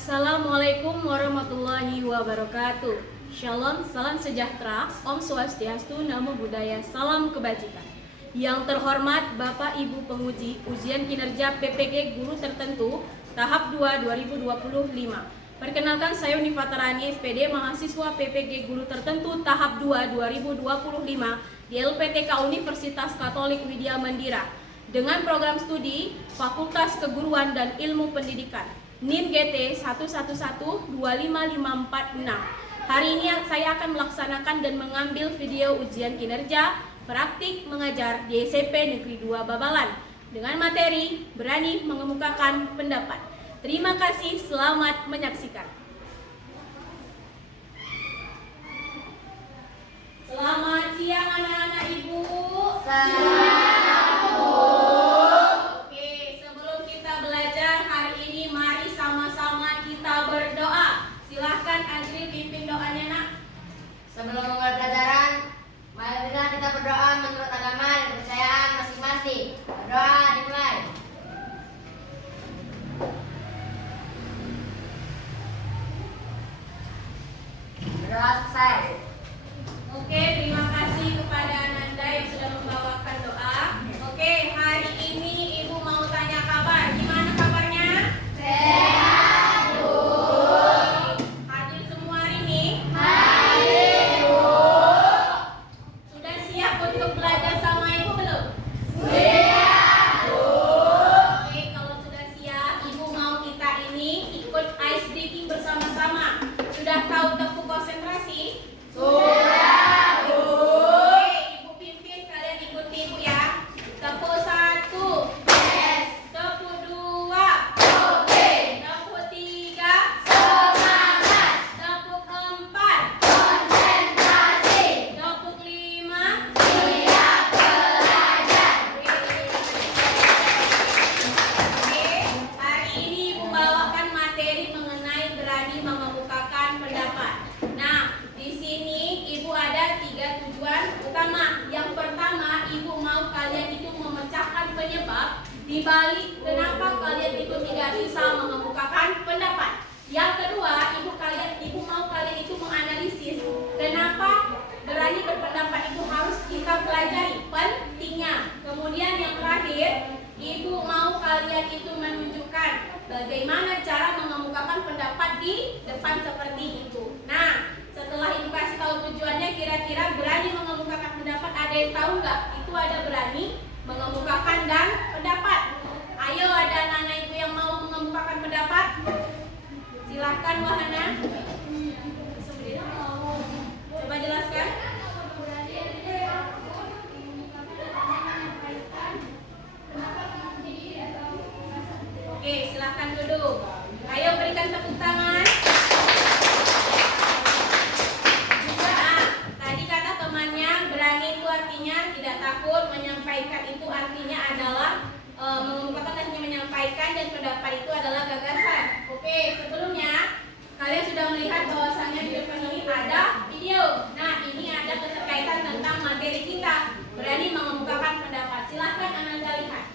Assalamualaikum warahmatullahi wabarakatuh. Shalom, salam sejahtera, Om Swastiastu, Namo Buddhaya, salam kebajikan. Yang terhormat Bapak Ibu penguji ujian kinerja PPG Guru Tertentu tahap 2 2025. Perkenalkan, saya Unifatarani SPD, mahasiswa PPG Guru Tertentu tahap 2 2025 di LPTK Universitas Katolik Widya Mandira dengan program studi Fakultas Keguruan dan Ilmu Pendidikan NIM GT 111-25546. Hari ini saya akan melaksanakan dan mengambil video ujian kinerja praktik mengajar di SMP Negeri 2 Babalan dengan materi berani mengemukakan pendapat. Terima kasih, selamat menyaksikan. Selamat siang anak-anak Ibu. Sebelum memulai pelajaran, marilah kita berdoa menurut agama dan kepercayaan masing-masing. Berdoa dimulai. Berdoa selesai. Oke, terima kasih kepada Ananda yang sudah membawakan doa. Oke, hari ini Ibu mau tanya kabar. Gimana kabarnya? Sehat, Bu. Hadir semua hari ini? Sudah siap untuk belajar sama Ibu belum? Siap, Bu. Oke, kalau sudah siap, Ibu mau kita ini ikut ice breaking bersama-sama. Sudah tahu tepuk konsentrasi? Sudah, Bu. Oke, Ibu pimpin, kalian ikuti Ibu ya. Tepuk 1, Yes. tepuk 2, Oke. tepuk 3, Semangat. tepuk 4, Konsentrasi. tepuk 5. Siap belajar. Oke, hari ini Ibu bawakan materi mengenai berani mengemukakan pendapat. Nah, di sini Ibu ada 3 tujuan utama. Yang pertama, Ibu mau kalian itu memecahkan penyebab di balik kenapa kalian itu tidak bisa mengemukakan pendapat. Yang kedua, Ibu mau kalian itu menganalisis kenapa berani berpendapat itu harus kita pelajari pentingnya. Kemudian yang terakhir, Ibu mau kalian itu menunjukkan bagaimana cara mengemukakan pendapat di depan seperti itu. Nah, setelah Ibu kasih tahu tujuannya, kira-kira berani mengemukakan pendapat, ada yang tahu nggak? Itu ada berani mengemukakan dan pendapat. Ayo, ada anak-anak Ibu yang mau mengemukakan pendapat? Silahkan Wahana. Coba jelaskan. Oke, silahkan duduk. Ayo berikan tepuk tangan. Nah, tadi kata temannya berani itu artinya tidak takut, menyampaikan itu artinya adalah mengemukakan artinya menyampaikan, dan pendapat itu adalah gagasan. Oke, sebelumnya kalian sudah melihat bahwasannya di depan ini ada video. Nah, ini ada keterkaitan tentang materi kita, berani mengemukakan pendapat. Silahkan Ananda lihat.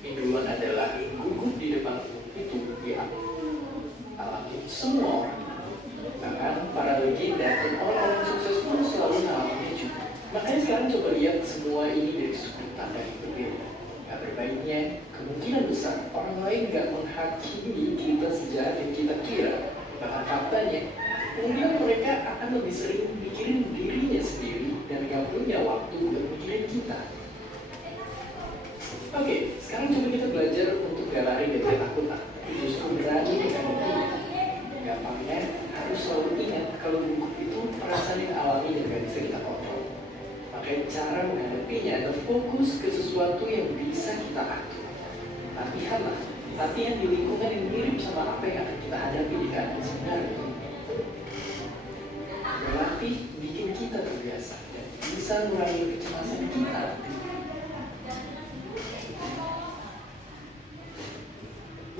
Kedua adalah gugup di depan umum itu dialami semua orang. Bahkan para legenda dan orang-orang sukses pun selalu mengalaminya juga. Makanya sekarang coba lihat semua ini dari sudut pandang yang berbeda. Kabar baiknya, kemungkinan besar orang lain gak menghakimi kita sejahat yang kita kira. Bahkan faktanya, kemudian mereka akan lebih sering mikirin dirinya sendiri dan gak punya waktu untuk mikirin kita. Oke, sekarang coba kita belajar untuk gak lari dari ketakutan, tapi justru berani dengan intinya. Gampangnya, harus selalu ingat kalau gugup itu perasaan yang alami dan gak bisa kita kontrol. Makanya cara menghadapinya adalah fokus ke sesuatu yang bisa kita atur. Latihanlah, latihan di lingkungan yang mirip sama apa yang akan kita hadapi di keadaan sebenarnya. Berlatih bikin kita terbiasa dan bisa mengurangi kecemasan kita.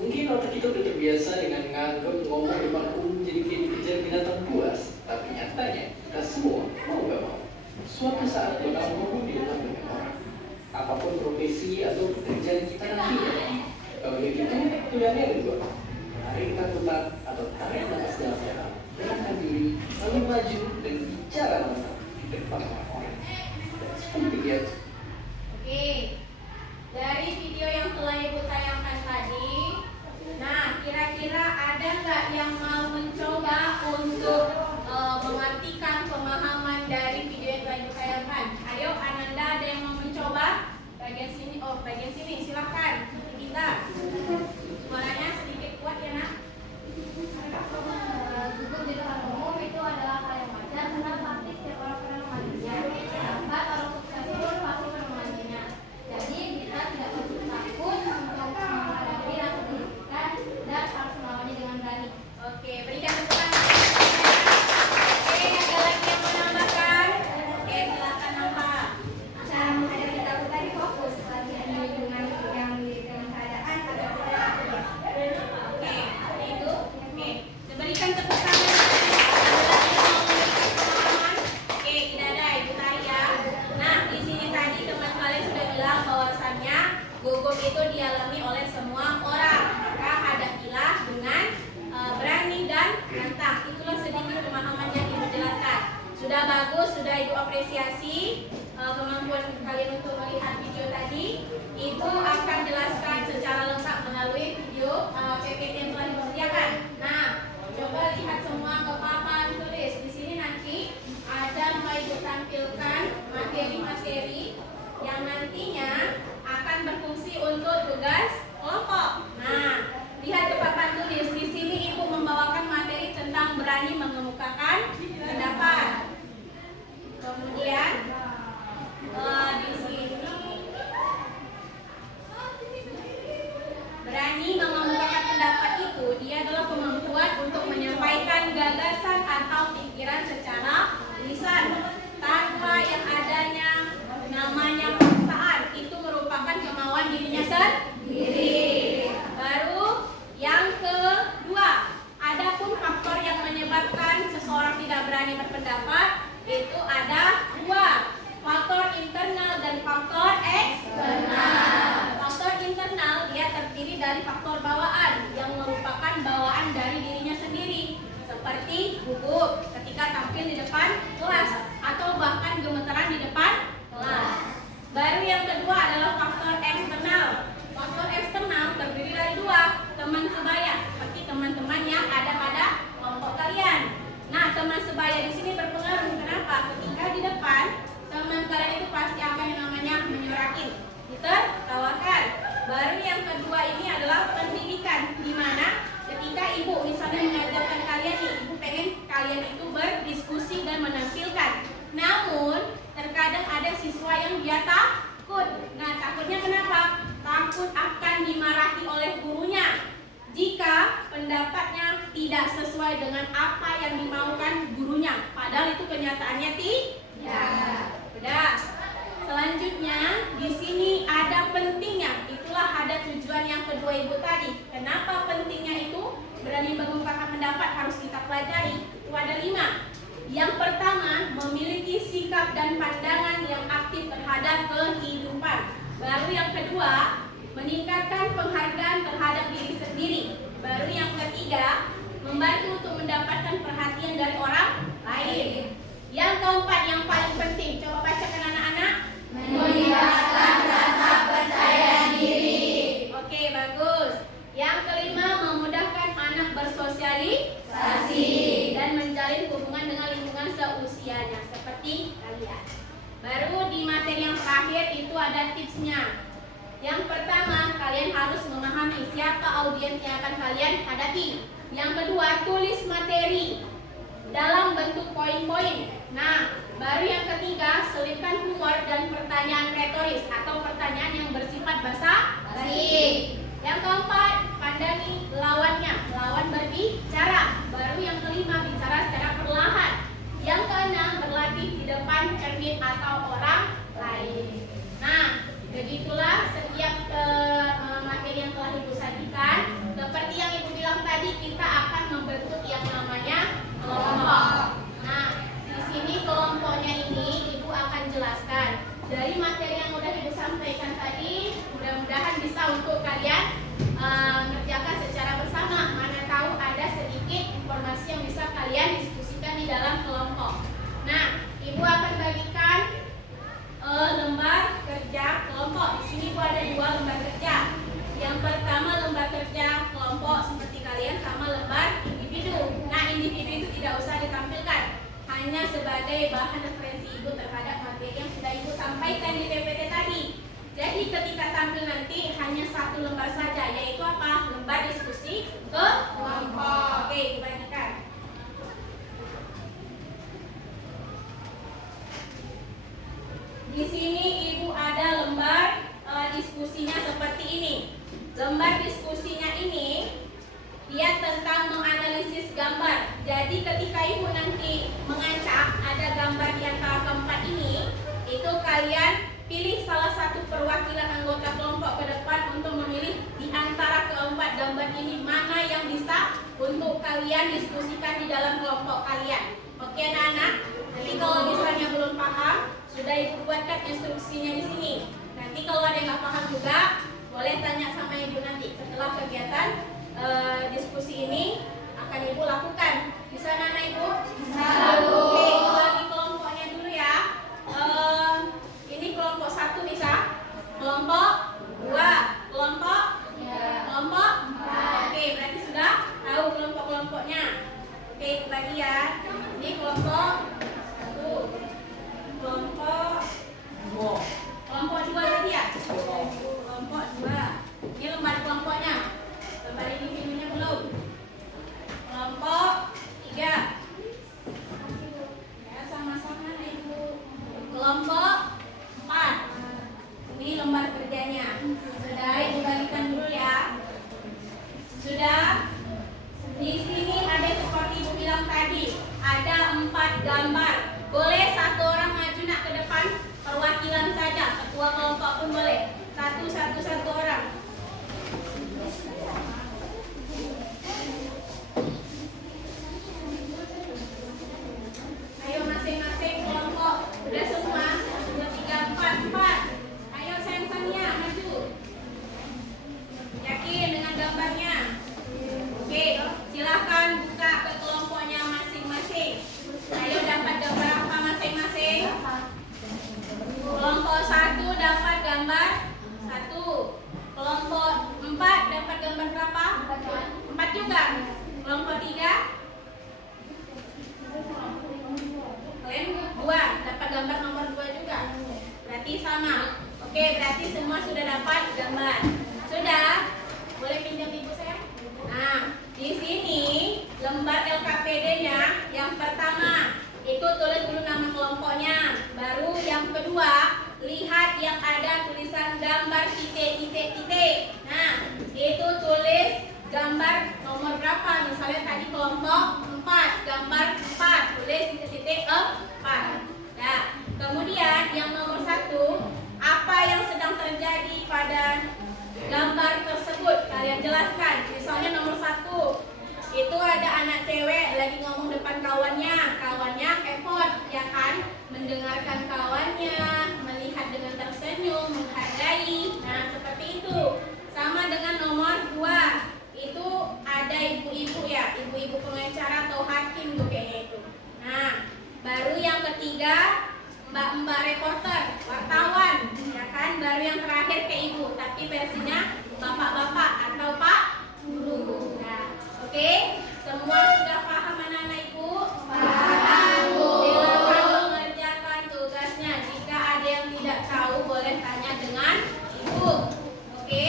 Mungkin otak kita udah terbiasa dengan nganggep ngomong depan umum jadi kayak dikejar binatang buas. Tapi nyatanya, kita semua mau gak mau suatu saat bakal ngomong di depan banyak orang. Apapun profesi atau pekerjaan kita nantinya. Kalau begitu, pilihannya ada dua. kira-kira ada nggak yang mau mencoba untuk mengartikan pemahaman dari video yang telah Ibu tayangkan? Ayo, Ananda, ada yang mau mencoba? Bagian sini, bagian sini, silahkan. Kita suaranya sedikit kuat ya, Nak. Gugur di depan umum itu adalah hal yang wajar karena pasti setiap orang pernah mengalaminya. Dapat orang sukses pun pasti pernah mengalaminya. Jadi kita tidak perlu takut untuk menghadapi rasa pendidikan dan harus melawannya dengan berani. Oke, berikan tepuk tangan. Oke, ada lagi yang mau menambahkan? Oke, silakan nambah. Cara menghadapi ketakutan fokus latihan di lingkungan yang mirip dengan keadaan agar tidak terbiasa. Oke, itu. Oke, berikan tepuk tangan. Ada lagi yang mau memberikan pemahaman? Oke, tidak ada, Ibu Tari ya. Nah, di sini tadi teman kalian sudah bilang bahwasannya gugup itu dialami oleh semua orang. Maka hadapilah dengan berani dan lantang. Itulah sedikit pemahaman yang Ibu jelaskan. Sudah bagus, sudah Ibu apresiasi kemampuan kalian untuk melihat video tadi. Ibu akan jelaskan secara lengkap melalui video PPT yang telah Ibu sediakan. Nah, coba lihat semua ke papan tulis. Di sini nanti ada mau Ibu tampilkan materi-materi yang nantinya akan berfungsi untuk tugas kelompok. Nah, lihat ke papan tulis. Di sini Ibu membawakan materi tentang berani mengemukakan pendapat. Kemudian di sini berani mengemukakan pendapat itu dia adalah kemampuan untuk menyampaikan gagasan atau pikiran secara lisan tanpa yang adanya namanya paksaan. Itu merupakan kemauan dirinya sendiri. Baru yang kedua, adapun faktor yang menyebabkan seseorang tidak berani berpendapat itu ada dua, faktor internal dan faktor eksternal. Faktor internal dia terdiri dari faktor bawaan yang merupakan bawaan dari dirinya sendiri, seperti gugup ketika tampil di depan kelas atau bahkan gemeteran di depan kelas. Baru yang kedua adalah faktor eksternal. Faktor eksternal terdiri dari dua, teman sebaya, seperti teman-teman yang ada pada kelompok kalian. Nah, teman sebaya di sini berpengaruh. Kenapa? Ketika di depan teman kalian itu pasti akan yang namanya menyuarakin, ditertawakan. Baru yang kedua ini adalah pendidikan, di mana ketika ibu misalnya mengajarkan kalian nih, ibu pengen kalian itu berdiskusi dan menampilkan. Namun terkadang ada siswa yang dia takut. Nah, takutnya kenapa? Takut akan dimarahi oleh gurunya jika pendapatnya tidak sesuai dengan apa yang dimaukan gurunya. Padahal itu kenyataannya tidak. Udah. Selanjutnya di sini ada pentingnya. Itulah ada tujuan yang kedua Ibu tadi. Kenapa pentingnya itu? Berani mengungkapkan pendapat harus kita pelajari. Itu ada 5. Yang pertama, memiliki sikap dan pandangan yang aktif terhadap kehidupan. Baru yang kedua, meningkatkan penghargaan terhadap diri sendiri. Baru yang ketiga, membantu untuk mendapatkan perhatian dari orang lain. Yang keempat yang paling penting, coba bacakan anak-anak. Meningkatkan rasa percaya diri. Oke, bagus. Yang kelima, memudahkan anak bersosialisasi dan menjalin hubungan dengan lingkungan seusianya seperti kalian. Baru di materi yang terakhir itu ada tipsnya. Yang pertama, kalian harus memahami siapa audiens yang akan kalian hadapi. Yang kedua, tulis materi dalam bentuk poin-poin. Nah, baru yang ketiga, selipkan humor dan pertanyaan retoris atau pertanyaan yang bersifat basa-basi. Yang keempat, pandangi lawannya, lawan berbicara. Baru yang kelima, bicara secara perlahan. Yang keenam, berlatih di depan cermin atau orang lain. Nah, begitulah setiap materi yang telah Ibu sajikan. Seperti yang Ibu bilang tadi, kita akan membentuk yang namanya kelompok. Nah, di sini kelompoknya ini Ibu akan jelaskan. Dari materi yang sudah Ibu sampaikan tadi, mudah-mudahan bisa untuk kalian mengerjakan secara bersama. Mana tahu ada sedikit informasi yang bisa kalian diskusikan di dalam kelompok. Nah, Ibu akan bagikan lembar kerja kelompok. Di sini Ibu ada 2 lembar kerja. Yang pertama lembar kerja kelompok seperti kalian sebagai bahan referensi ibu terhadap materi yang sudah ibu sampaikan di PPT tadi. Jadi ketika tampil nanti hanya satu lembar saja, yaitu apa? Lembar diskusi ke kelompok. Oke, dibagikan. Di sini ibu ada lembar diskusinya seperti ini. Lembar diskusinya ini dia tentang menganalisis gambar. Jadi ketika ibu nanti mengacak ada gambar di antara keempat ini, itu kalian pilih salah satu perwakilan anggota kelompok ke depan untuk memilih di antara keempat gambar ini mana yang bisa untuk kalian diskusikan di dalam kelompok kalian. Oke anak-anak? Nanti kalau misalnya belum paham, sudah ibu buatkan instruksinya di sini. Nanti kalau ada yang nggak paham juga, boleh tanya sama ibu nanti setelah kegiatan diskusi ini akan ibu lakukan. Bisa anak-anak ibu? Oke, ibu bagi kelompoknya dulu ya. Ini kelompok 1 bisa, kelompok 2, kelompok 4. Oke, berarti sudah tahu kelompok-kelompoknya. Oke, ibu bagi ya. Ini kelompok 1, kelompok 2 tadi ya. Kelompok 2. Ini lembar kelompoknya. Lembar ini filmnya belum. Kelompok 3. Ya, sama-sama ibu. Kelompok 4. Ini lembar kerjanya. Sudah ibu bagikan dulu ya. Sudah. Di sini ada seperti ibu bilang tadi, ada 4 gambar. Boleh satu orang maju nak ke depan, perwakilan saja, ketua kelompok pun boleh. Satu orang. Ayo masing-masing kelompok. Udah semua? 2, 3, 4. Ayo sayang Sania maju. Yakin dengan gambarnya? Oke, silahkan buka ke kelompoknya masing-masing. Ayo dapat gambar apa masing-masing? Kelompok 1 dapat gambar 1. Kelompok 4 dapat gambar berapa? 4 juga. Kelompok 3? Kalian 2 dapat gambar nomor 2 juga. Berarti sama. Oke, berarti semua sudah dapat gambar. Sudah? Boleh pinjam ibu saya? Nah, di sini lembar LKPD-nya yang pertama itu tulis dulu nama kelompoknya. Baru yang kedua, lihat yang ada tulisan gambar titik. Nah, itu tulis gambar nomor berapa. Misalnya tadi kelompok 4, gambar 4, tulis titik 4. Nah, kemudian yang nomor 1, apa yang sedang terjadi pada gambar tersebut kalian jelaskan. Misalnya nomor 1 itu ada anak cewek lagi ngomong depan kawannya effort ya kan, mendengarkan kawannya, melihat dengan tersenyum, menghargai. Nah seperti itu. Sama dengan nomor 2 itu ada ibu-ibu ya, ibu-ibu pengacara atau hakim tuh kayaknya itu. Nah baru yang ketiga mbak-mbak reporter, wartawan ya kan, baru yang terakhir ke ibu, tapi versinya bapak-bapak atau pak guru. Nah, oke, semua sudah paham anak-anak ibu? Paham. Silakan mengerjakan tugasnya. Jika ada yang tidak tahu boleh tanya dengan ibu. Oke,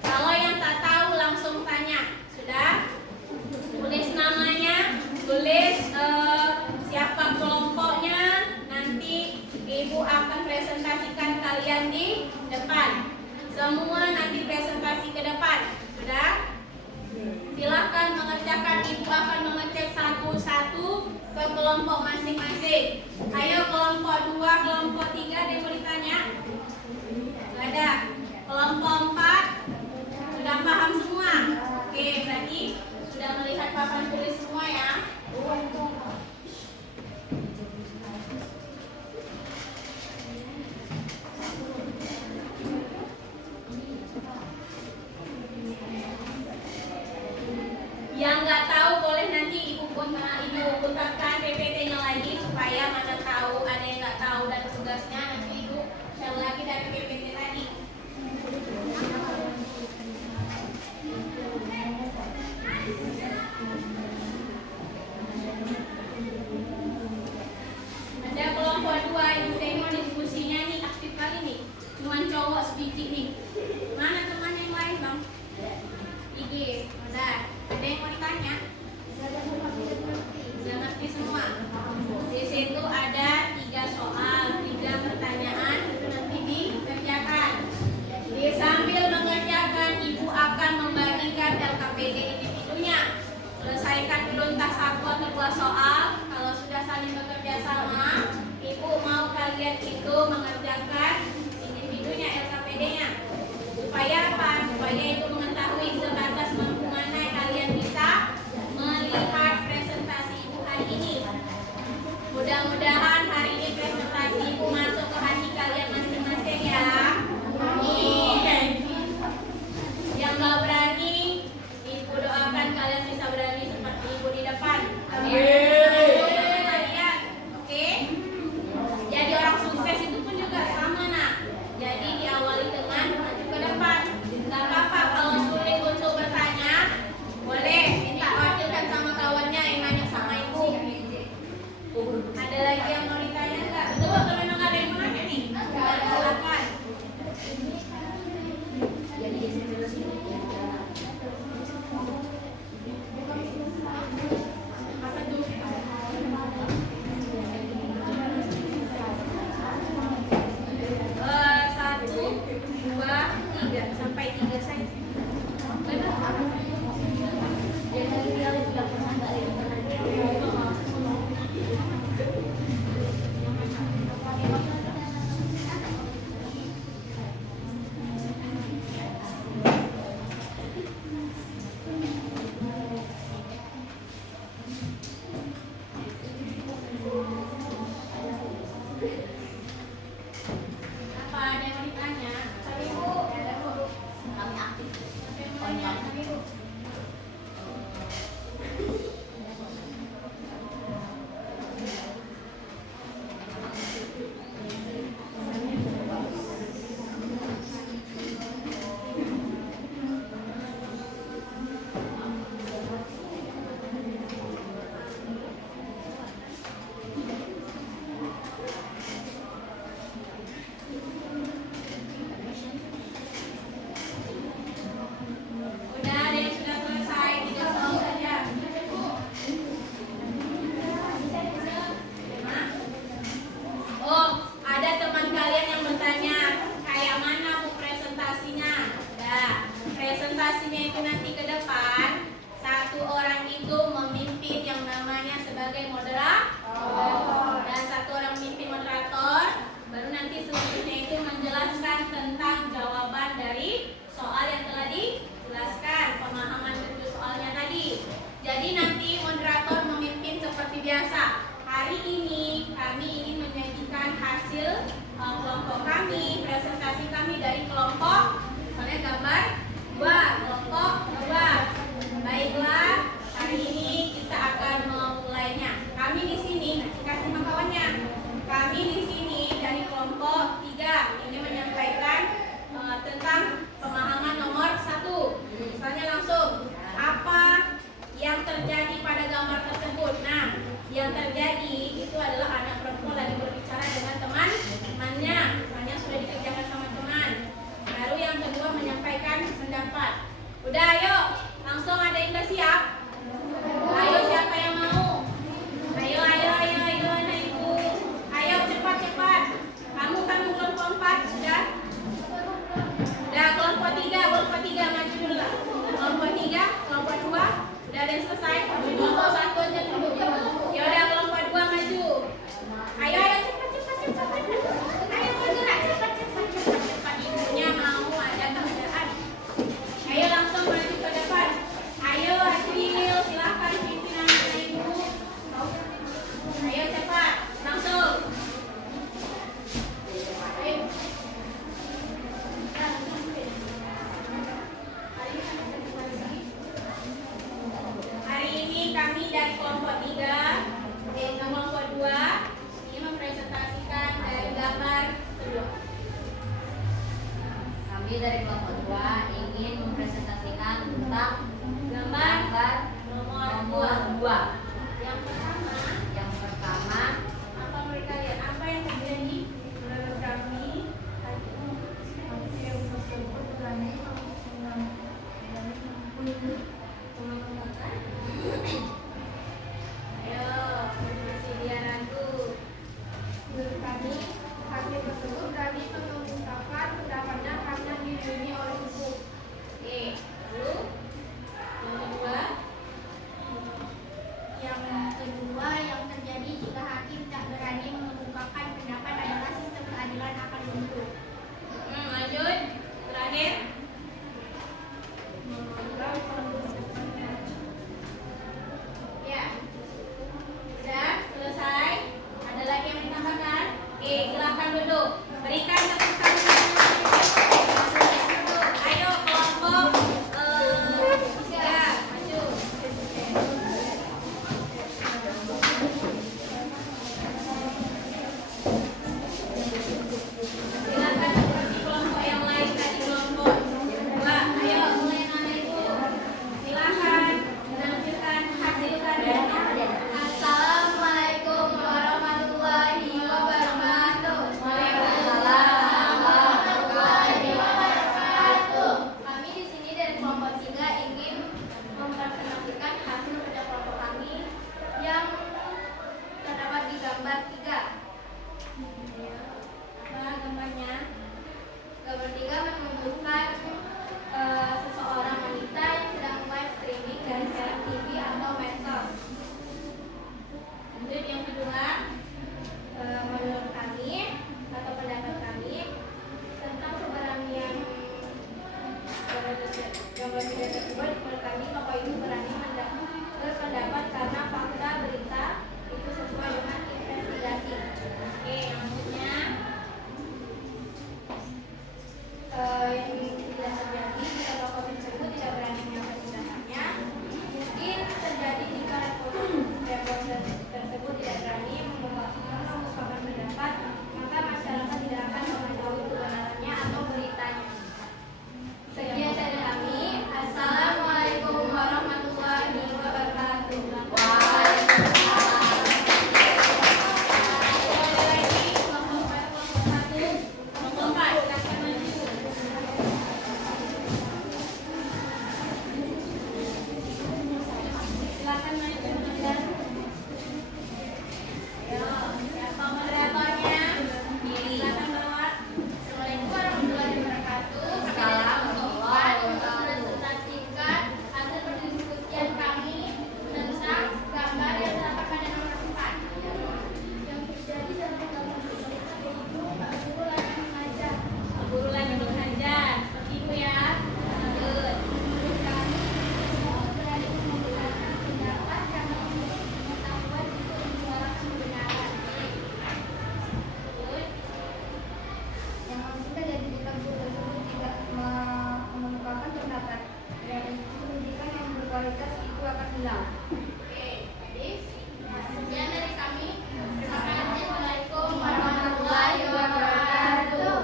kalau yang tak tahu langsung tanya. Sudah? Tulis namanya, tulis siapa kelompoknya. Nanti ibu akan presentasikan kalian di depan. Semua nanti presentasi ke depan. Sudah? Silahkan mengerjakan. Ibu akan mengecek satu-satu ke kelompok masing-masing. Ayo kelompok 2, kelompok 3 ada yang mau ditanya? Tidak ada. Kelompok 4 sudah paham semua? Oke, berarti sudah melihat papan tulis semua ya. Yang nggak tahu boleh nanti ibu putarkan PPT-nya lagi supaya mana tahu, ada yang nggak tahu dan tugasnya nanti ibu share lagi dari PPT tadi. menyelesaikan dulu entah satu atau dua soal. Kalau sudah saling bekerja sama, Ibu mau kalian itu mengerjakan individunya LKPD-nya. Supaya apa? Supaya itu mengetahui sebatas mampu mana kalian bisa melihat presentasi Ibu hari ini. Mudah-mudahan hari ini presentasi Ibu masuk ke hati kalian masing-masing ya. Amin. Yang gak berani, Ibu doakan kalian bisa berani seperti Ibu di depan. Kalian, oke? Jadi orang sukses itu pun juga sama nak. Jadi diawali dengan maju ke depan. Gak apa-apa kalau sulit untuk bertanya, boleh minta wakilkan sama kawannya yang nanya sama Ibu. Ada lagi yang mau ditanya nggak? Betul, kalau memang ada yang mau nanya nih, silakan. Apa tuh? 1, 2, 3 sampai 3 saja. Apa ada yang mau ditanya? Ibu, kami aktif. Udah ada yang sudah selesai, tinggal soal saja. Oh, ada teman kalian yang bertanya, kayak mana Bu presentasinya? Nah, presentasinya itu nanti ke depan, satu orang itu memimpin yang namanya sebagai moderator, dan satu orang memimpin moderator, baru nanti selanjutnya itu menjelaskan tentang jawaban dari soal yang telah dijelaskan, pemahaman bentuk soalnya tadi. Jadi nanti moderator memimpin seperti biasa. Hari ini kami ingin menyajikan hasil kelompok kami, presentasi kami dari kelompok, misalnya gambar 2, kelompok 2. Baiklah, hari ini kita akan memulainya. Kami di sini, nanti kasih kawannya. Kami di sini dari kelompok 3 ini menyampaikan tentang pemahaman nomor 1. Misalnya langsung, apa yang terjadi pada gambar tersebut? Nah, yang terjadi itu adalah anak perempuan lagi berbicara dengan teman-temannya, misalnya sudah dikerjakan sama teman. Baru yang kedua menyampaikan pendapat. Udah, ayo, langsung ada yang udah siap? Ayo, siapa yang mau? Ayo, anak ibu. Ayo, cepat. Kamu kelompok 4 sudah? Udah, kelompok 3 maju dulu lah. Kelompok 3, kelompok 2, udah ada yang selesai? Kelompok 1 aja dulu. Ya udah, kelompok 2 maju. Ayo, cepat. Ayo bergerak, cepat. Ibunya mau ada kerjaan. Ayo langsung maju ke depan. Ayo hasil, silakan pimpinan ibu. Ayo cepat, langsung. Ayo. Hari ini kami dari kelompok 3 dan kelompok 2 ini mempresentasikan dari gambar kedua. Kami dari kelompok 2 ingin mempresentasikan tentang Gambar nomor 2. 2. Yang pertama, apa mereka lihat? Apa yang terjadi? Menurut kami, ayo, masih dia ragu. Menurut kami, hakim tersebut berani mengungkapkan pendapatnya karena dilindungi oleh hukum. Oke, lalu yang kedua, pulang. Oke, Gadis. Sekian dari kami. Terima kasih. Assalamualaikum warahmatullahi wabarakatuh.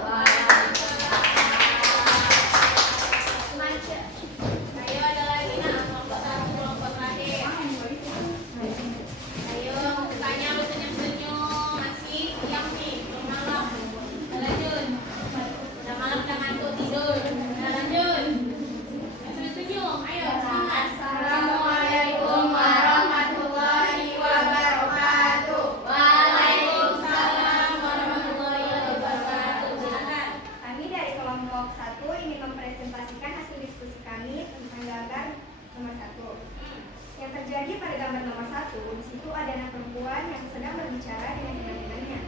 Ayo ada lagi nah, kelompok satu, kelompok terakhir. Ayo tanya lu senyum-senyum, masih siang nih, belum malam. Udah lanjut. Udah malam udah ngantuk tidur. Udah lanjut. Senyum-senyum, ayo semangat. Assalamualaikum warahmatullahi wabarakatuh. Waalaikumsalam warahmatullahi wabarakatuh. Silakan. Kami dari kelompok 1 ingin mempresentasikan hasil diskusi kami tentang gambar nomor 1. Yang terjadi pada gambar nomor 1, di situ ada anak perempuan yang sedang berbicara dengan teman-temannya.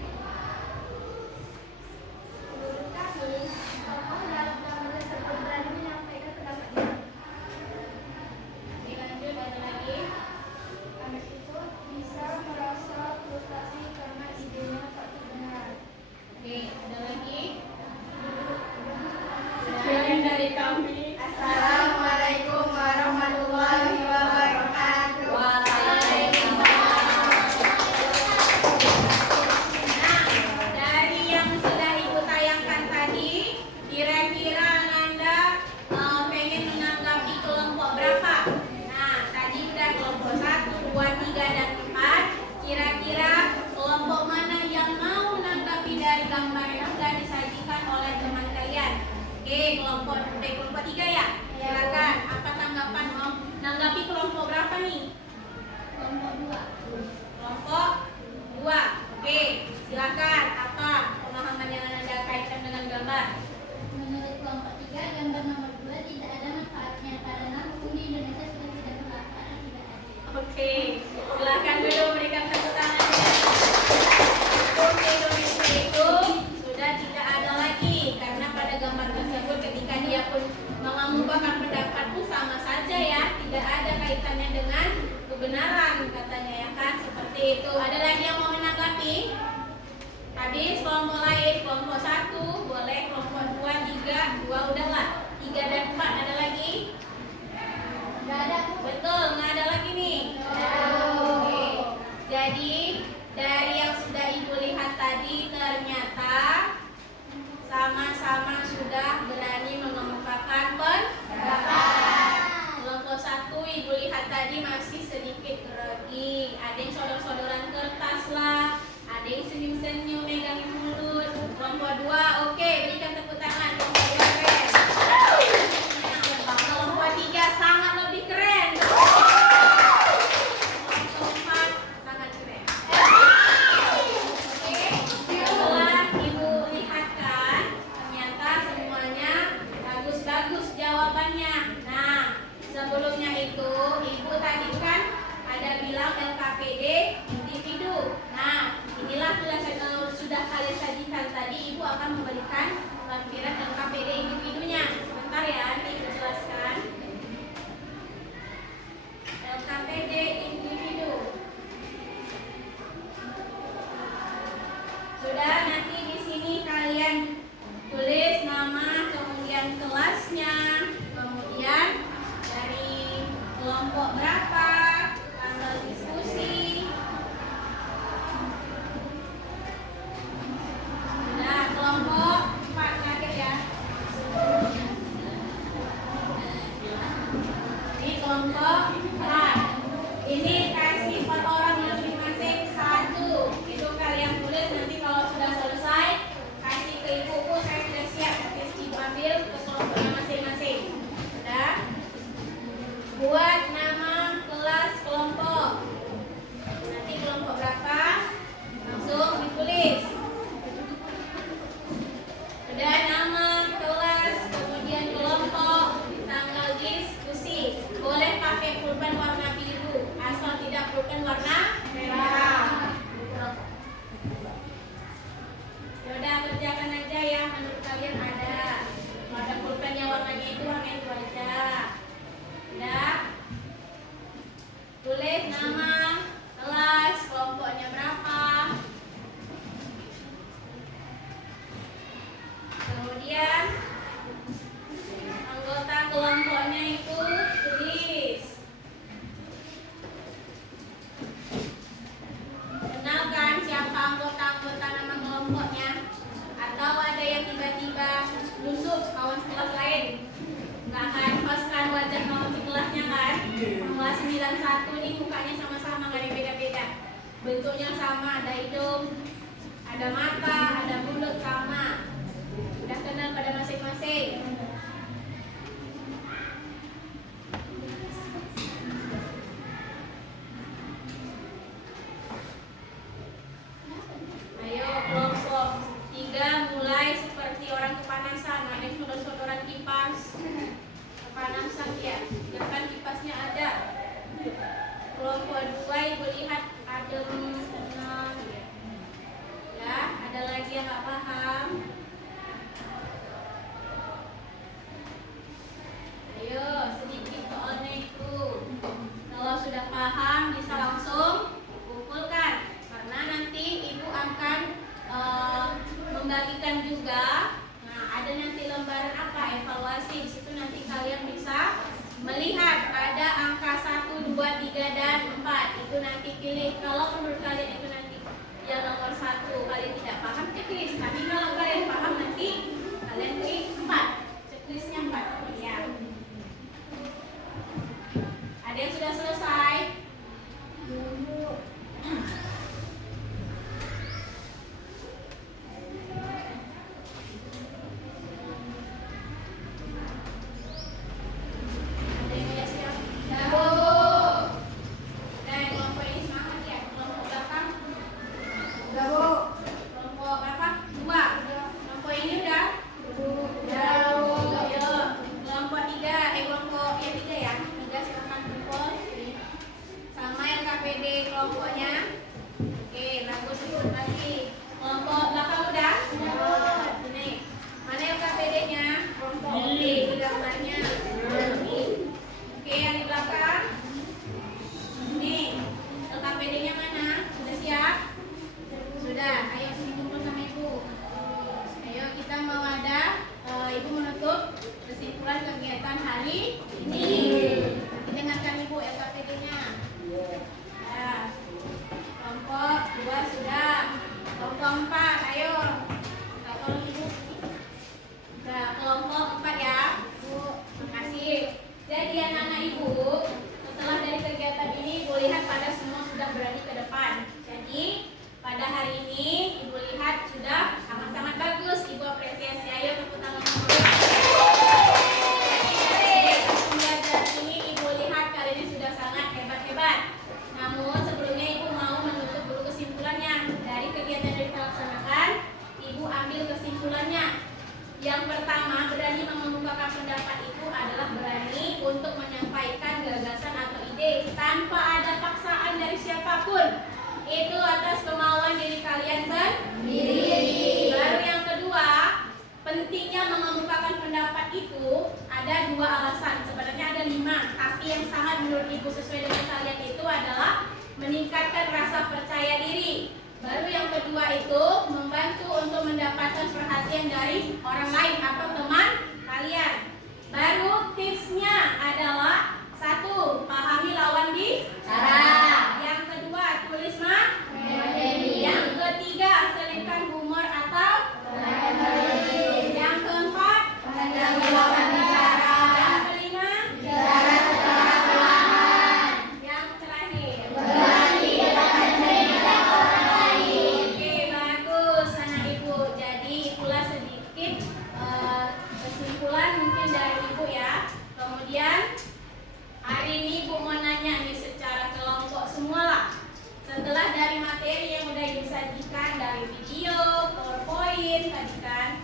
Menurut kami, tokoh dalam gambar tersebut berani menyampaikan pendapatnya. Dilanjut ada lagi. Anak itu bisa merasa frustasi karena idenya tak terdengar. Oke, ada lagi. Sekian dari kami. Assalamualaikum warahmatullahi wabarakatuh. Nah, dari yang sudah Ibu tayangkan tadi, kira-kira Nanda pengen menanggapi kelompok berapa? Nah, tadi udah kelompok 1, 2, 3, dan 4. Kira-kira kelompok mana yang mau menanggapi dari gambar yang sudah disajikan oleh teman kalian? Oke, kelompok 3 ya? Silakan, apa tanggapan mau menanggapi kelompok berapa nih? Kelompok 2. Kelompok 2. Oke, silakan. Apa pemahaman yang Anda kaitkan dengan gambar? Menurut kelompok 3, gambar nomor 2 tidak ada manfaatnya karena hukum di Indonesia sudah tidak berlaku dan tidak adil. Oke, silakan dulu berikan tepuk tangannya. Hukum di Indonesia itu sudah tidak ada lagi karena pada gambar tersebut ketika dia pun mengemukakan pendapat pun sama saja ya, tidak ada kaitannya dengan kebenaran katanya ya kan, seperti itu. Ada lagi yang mau menanggapi? Habis kelompok lain, kelompok 1 boleh, kelompok 2, 3, 2 udahlah, 3 dan 4 ada lagi? Tidak ada. Betul, nggak ada lagi nih. Oke. Jadi dari yang sudah Ibu lihat tadi ternyata sama-sama sudah berani mengemukakan pendapat. Kelompok 1 Ibu lihat tadi masih sedikit grogi, ada yang sodor-sodoran kertas lah, ada yang senyum-senyum megang mulut. Kelompok 2 oke, berikan tepuk tangan. Kelompok 2 keren. Kelompok 3 sangat lebih keren. Kelompok 4 sangat keren. Oke, setelah Ibu lihatkan, ternyata semuanya bagus-bagus jawabannya. Nah, sebelumnya itu Ibu tadi kan ada bilang LKPD individu. Nah, inilah sudah kalian sajikan tadi. Ibu akan memberikan lampiran LKPD individunya. Sebentar ya, nanti Ibu jelaskan. LKPD individu. Sudah, nanti di sini kalian tulis nama, kemudian kelasnya, kemudian dari kelompok berapa, tanggal diskusi. Nah, kelompok 4 terakhir ya. Ini kelompok 4. Ini kasih per orang masing-masing 1. Itu kalian tulis, nanti kalau sudah selesai kasih ke ibuku, saya sudah siap. Nanti Ibu ambil ke kelompoknya masing-masing. Sudah? Buat nama kelas kelompok. Nanti kelompok berapa? Langsung ditulis. Sudah, nama kelas, kemudian kelompok, tanggal diskusi. Boleh pakai pulpen warna biru, asal tidak pulpen warna merah. Yaudah, kerjakan aja ya, menurut kalian ada. Kalau ada pulpen yang warnanya itu warna itu aja. Udah? Tulis nama, kelas, kelompoknya berapa. Kemudian anggota kelompoknya itu tulis. satu nih mukanya sama-sama, nggak ada beda-beda. Bentuknya sama, ada hidung, ada mata, ada mulut sama. Udah kenal pada masing-masing. Ayo kelompok 3 mulai seperti orang kepanasan. Ada sodor-sodoran kipas. Kepanasan ya, biarkan kipasnya ada. Kelompok 2 ibu lihat adem, tenang. Ya, ada lagi yang nggak paham. Ayo sedikit keonekku. Kalau sudah paham bisa langsung kumpulkan, karena nanti ibu akan membagikan juga. Nah, ada nanti lembaran apa, evaluasi. Di situ nanti kalian bisa melihat ada angka 1, 2, 3, dan 4. Itu nanti pilih. Kalau menurut kalian itu nanti yang nomor 1 kalian tidak paham, checklist. Tapi kalau kalian paham nanti kalian pilih 4. Checklistnya 4. Ya. Ada yang sudah selesai? Ada yang sudah siap? Nah, kelompok ini semangat ya. Kelompok belakang? Kelompok berapa? 2. Kelompok ini udah? Ayo. Kelompok 3, kelompok yang 3 ya. 3 silakan kumpul. Sama LKPD kelompoknya. Oke, bagus, ikut lagi. Kelompok belakang udah? Ini. Mana LKPD-nya? Kelompok oke, di gambarnya. Oke, yang di belakang. Ini. LKPD-nya mana? Sudah siap? Sudah. Ayo sini kumpul sama ibu. Ayo kita mau ada ibu menutup kesimpulan kegiatan hari ini. Dengarkan ibu LKPD-nya. Ya. Kelompok 2 sudah. Kelompok 4, ayo. Nah, tolong ibu. Nah, kelompok 4 ya. Bu, makasih. Jadi anak-anak ibu, setelah dari kegiatan ini, ibu lihat pada semua sudah berani ke depan. Jadi pada hari ini ibu lihat sudah sangat-sangat bagus. Ibu apresiasi. Ayo tepuk tangan. Pembelajaran ini ibu lihat kali ini sudah sangat hebat-hebat. Namun sebelumnya ibu mau menutup dulu kesimpulannya. Dari kegiatan yang kita laksanakan, ibu ambil kesimpulannya. Yang pertama, berani mengemukakan pendapat itu adalah berani untuk menyampaikan gagasan atau ide tanpa ada paksaan dari siapapun. Itu atas kemauan diri kalian sendiri. Baru yang kedua, pentingnya mengemukakan pendapat itu ada 2 alasan. Sebenarnya ada 5, tapi yang sangat menurut ibu sesuai dengan kalian itu adalah meningkatkan rasa percaya diri. Baru yang kedua itu membantu untuk mendapatkan perhatian dari orang lain atau teman kalian. Baru tipsnya adalah 1, pahami lawan bicara. Yang kedua, tulis materi. Yang ketiga, selipkan humor atau yang keempat, menjaga lawan bicara. Yang kelima, bicara secara perlahan. Yang terakhir, berani dalam cerita orang lain. Oke, bagus anak ibu. Jadi itulah sedikit kesimpulan mungkin dari ibu ya. Kemudian hari ini ibu mau nanya nih secara kelompok semua lah. Setelah dari materi yang udah ibu sajikan, dari video, PowerPoint tadi kan,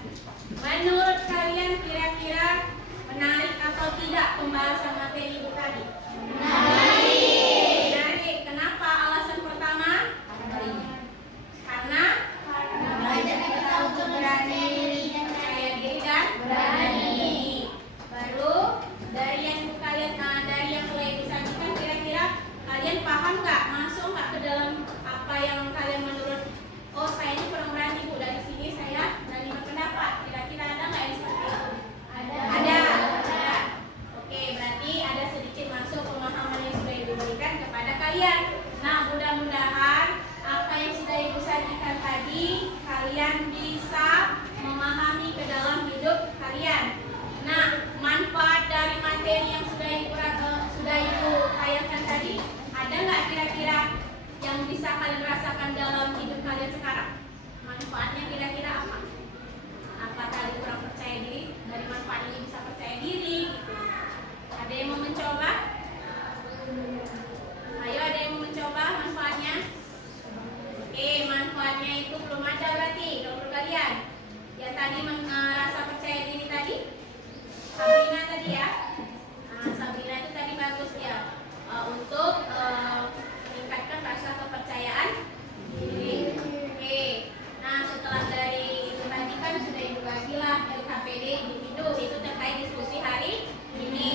menurut kalian kira-kira menarik atau tidak pembahasan materi ibu tadi? Menarik. Kenapa? Alasan pertama? Karena kita untuk berani percaya diri dan berani. Baru dari yang ibu kalian, dari yang mulai ibu sajikan, kira-kira kalian paham nggak? Masuk nggak ke dalam apa yang kalian menurut? Oh, saya ini kurang berani bu. Dari sini saya berani berpendapat. Kira-kira ada nggak yang seperti itu? Ada. Oke, berarti ada sedikit masuk pemahaman yang sudah ibu berikan kepada kalian. Nah, mudah-mudahan apa yang sudah ibu sajikan tadi kalian bisa memahami ke dalam hidup kalian. Nah, manfaat dari materi yang sudah ibu tayangkan tadi manfaatnya kira-kira apa? Apa tadi kurang percaya diri? Dari manfaat ini bisa percaya diri gitu. Ada yang mau mencoba? Ayo, ada yang mau mencoba manfaatnya? Oke, manfaatnya itu belum ada berarti kalau menurut kalian. Yang tadi rasa percaya diri tadi, Sabrina tadi ya. Nah, Sabrina itu tadi bagus ya, untuk meningkatkan rasa kepercayaan diri. Oke, nah setelah dari itu tadi kan sudah dibagilah LKPD individu, itu terkait diskusi hari ini.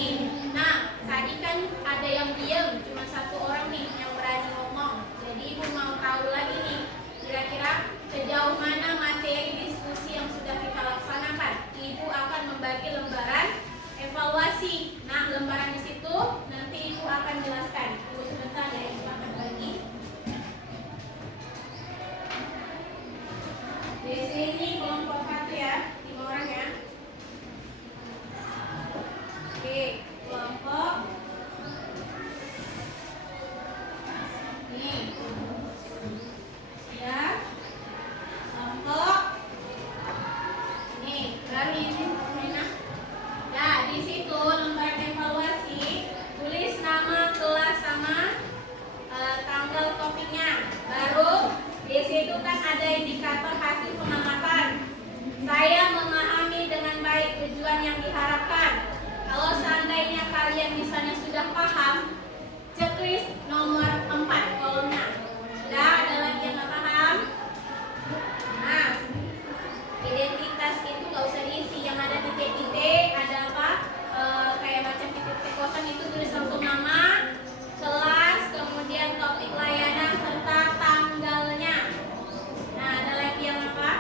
Nah, tadi kan ada yang diam, cuma satu orang nih yang berani ngomong. Jadi ibu mau tahu lagi nih, kira-kira sejauh mana materi diskusi yang sudah kita laksanakan. Ibu akan membagi lembaran evaluasi. Nah, lembaran di situ nanti ibu akan jelaskan. Tunggu sebentar ya, ibu akan bagi. Di sini kelompok 1 ya, 5 orang ya. Oke, kelompok nih. Ya. Kelompok nih, baru ini Rina. Nah, di situ lembaran evaluasi, tulis nama kelas sama tanggal topiknya. Baru di situ kan ada indikator hasil pengamatan. Saya memahami dengan baik tujuan yang diharapkan. Kalau seandainya kalian misalnya sudah paham, checklist nomor 4 kolomnya. Sudah ada lagi yang nggak paham? Nah, identitas itu nggak usah diisi. Yang ada titik-titik, ada apa? Kayak macam titik-titik kosong itu tulis langsung nama, kelas, kemudian topik layanan serta tanggalnya. Nah, ada lagi yang apa?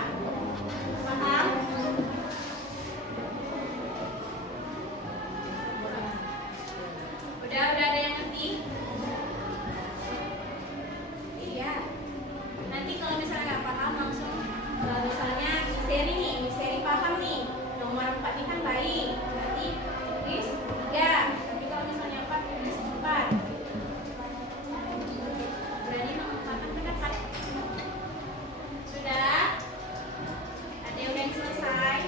Paham? Udah ada yang ngerti? Iya. Nanti kalau misalnya nggak paham langsung, misalnya seri paham nih, nomor 4 ini kan baik, berarti tulis 3. Tapi kalau misalnya 4, tulis 4. Berani mengungkapkan pendapat. Sudah? Ada yang udah selesai?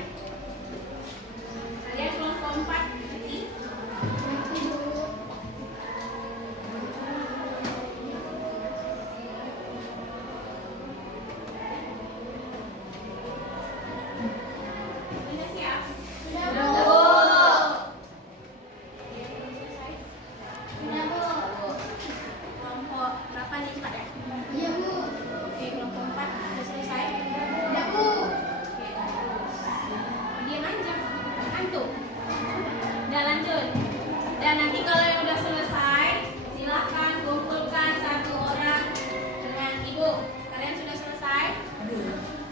Kalian kelompok 4 berarti? Sudah siap? Sudah, Bu. Ada yang belum selesai? Sudah, Bu. Kelompok berapa nih, 4 ya? Iya, Bu. Oke, kelompok 4 sudah selesai? Sudah, Bu. Oke, bagus. Diam aja, ngantuk. Udah lanjut. Dan nanti kalau yang udah selesai, silahkan kumpulkan satu orang dengan ibu. Kalian sudah selesai?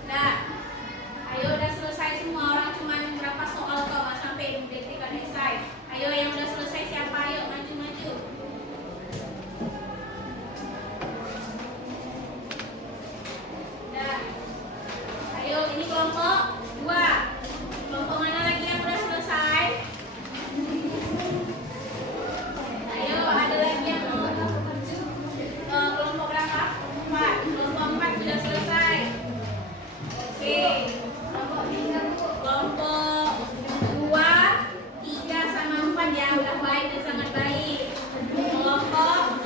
Udah. Ayo, udah selesai semua orang, cuma berapa soal kok, nggak sampai 2 detik kan selesai. Ayo yang udah selesai siapa? Ayo maju-maju. Udah. Ayo, ini kelompok 2. Kelompok mana lagi yang udah selesai? Ayo, ada lagi yang kelompok berapa? 4. Kelompok 4 sudah selesai. Oke. Kelompok 2, 3 sama 4 ya, udah baik dan sangat baik. Kelompok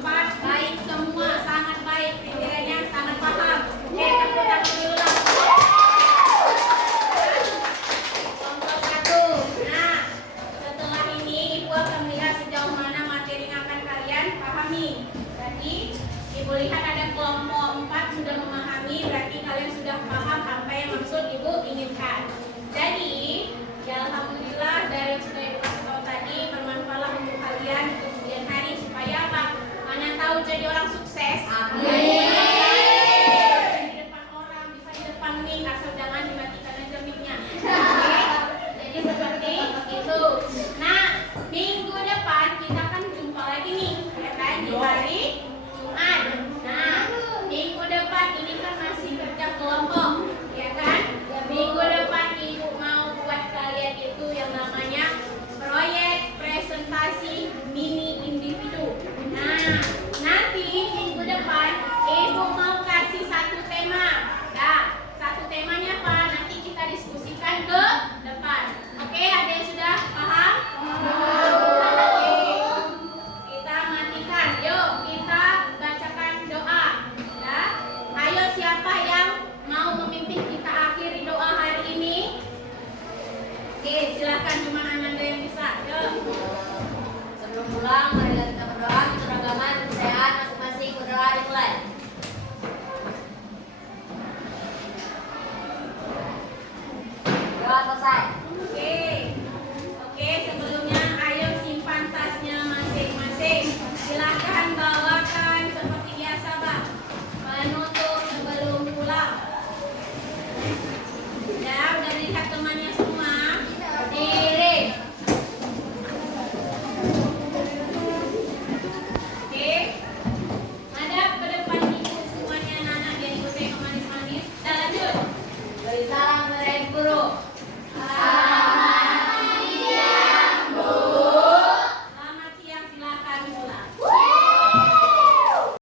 4 baik semua, sangat baik. Kriterianya sangat paham. Oke, tepuk tangan dulu lah. Kelompok 1. Nah, setelah ini ibu akan melihat sejauh mana materi yang akan kalian pahami. Berarti ibu lihat ada kelompok 4 sudah memahami, berarti kalian sudah paham apa yang maksud ibu inginkan. Jadi, ya alhamdulillah dari yang sudah ibu kasih tahu tadi bermanfaat untuk kalian di kemudian hari supaya apa? Mana tahu jadi orang sukses.